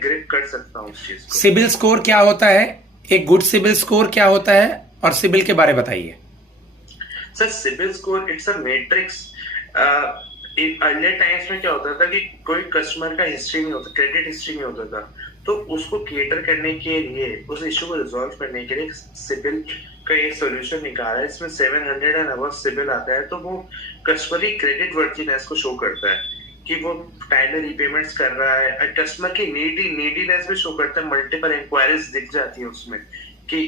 Grip कर सकता हूँ उस चीज को। सिबिल स्कोर क्या होता है, एक गुड सिबिल स्कोर क्या होता है, और सिबिल के बारे बताइए। Sir CIBIL score it's a matrix. Earlier times में क्या होता था कि कोई कस्टमर का हिस्ट्री नहीं होता, क्रेडिट हिस्ट्री नहीं होता था, तो उसको केटर करने के लिए, उस इशू को रिजॉल्व करने के लिए सिबिल का एक सोल्यूशन निकाला है। इसमें 700 एंड अबव सिबिल आता है, तो वो कस्टमर की क्रेडिट वर्थिनेस को शो करता है कि वो टाइमली रीपेमेंट्स कर रहा है। कस्टमर की नीडीनेस भी शो करता है, मल्टीपल इंक्वायरीज दिख जाती है उसमें कि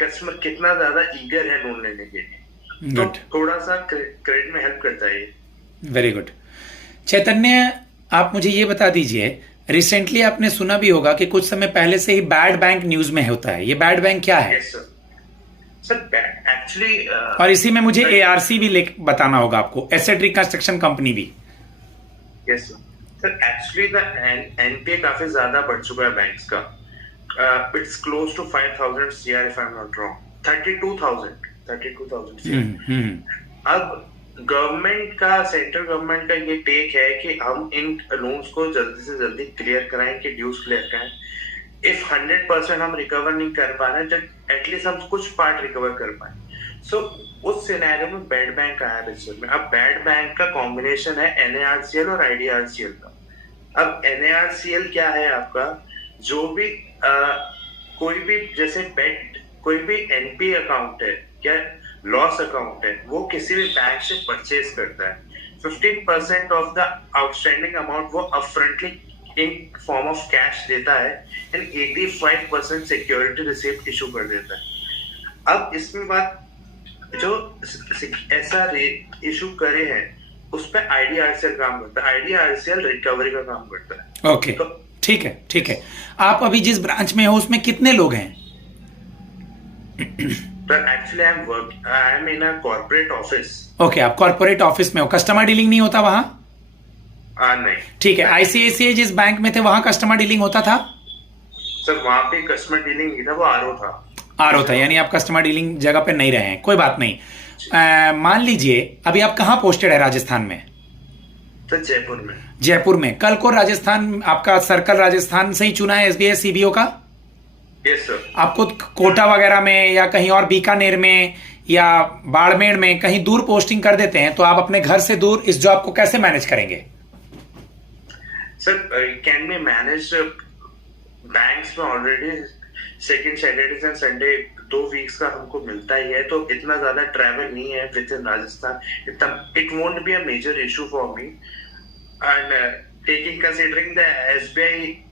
कस्टमर कितना ज्यादा ईगर है लोन लेने के लिए। तो गुड, थोड़ा सा क्रेडिट में हेल्प करता है ये। Very good. चैतन्य, आप मुझे ये बता दीजिए, रिसेंटली आपने सुना भी होगा कि कुछ समय पहले से ही बैड बैंक न्यूज में होता है, ये बैड बैंक क्या है? Yes sir. सर एक्चुअली और इसी में मुझे एआरसी भी बताना होगा आपको, एसेट रिकंस्ट्रक्शन कंपनी भी। Yes sir. Sir actually the NPA काफी ज्यादा बढ़ चुका है बैंक्स का। It's close to 5000 CR if I am not wrong, 32,000 CR. अब गवर्नमेंट का, सेंट्रल गवर्नमेंट का ये टेक है कि हम इन लोन्स को जल्दी से जल्दी क्लियर कराएं, कि ड्यूज क्लियर कराएं। इफ 100% हम रिकवर नहीं कर पा रहे, तो एटलीस्ट हम कुछ पार्ट रिकवर कर पाए। सो उस सिनेरियो में बैड बैंक आया पिक्चर में। अब बैड बैंक का कॉम्बिनेशन है एनएआरसीएल और आईडीआरसीएल का। अब एनएआरसीएल क्या है आपका, जो भी कोई भी जैसे कोई भी एनपी अकाउंट है क्या, लॉस अकाउंट है, वो किसी भी बैंक से परचेज करता है। 15% ऑफ द आउटस्टैंडिंग अमाउंट वो upfrontly in form of cash देता है, एंड 85% सिक्योरिटी रिसिप्ट इशू कर देता है। अब इसमें बात, जो ऐसा इशू करे हैं उस पर आईडीआरसीएल काम करता है, आईडीआरसीएल रिकवरी का काम करता है। ओके, ठीक है, ठीक है। आप अभी जिस ब्रांच में हो उसमें कितने लोग हैं? Actually I am in a corporate office. Okay, आप कॉर्पोरेट ऑफिस में हो, कस्टमर डीलिंग नहीं होता वहां? नहीं। ठीक है। आईसीआईसीआई जिस बैंक में थे वहां कस्टमर डीलिंग होता था? सर वहां पे कस्टमर डीलिंग नहीं था, वो आरओ था। आरओ था, यानी आप कस्टमर डीलिंग जगह पे नहीं रहे हैं, कोई बात नहीं। मान लीजिए अभी आप कहाँ पोस्टेड है राजस्थान में? सर जयपुर में। जयपुर में। कल को राजस्थान, आपका सर्कल राजस्थान से ही चुना है एसबीआई सीबीओ का? Yes sir. आपको कोटा वगैरह में या कहीं और बीकानेर में या बाड़मेर में कहीं दूर पोस्टिंग कर देते हैं, तो आप अपने घर से दूर इस जॉब को कैसे मैनेज करेंगे? Sir can be manage. Banks में already second Saturday and Sunday 2 weeks का हमको मिलता ही है, तो इतना ज्यादा ट्रैवल नहीं है within Rajasthan. It won't be a major issue for me, and taking considering the SBI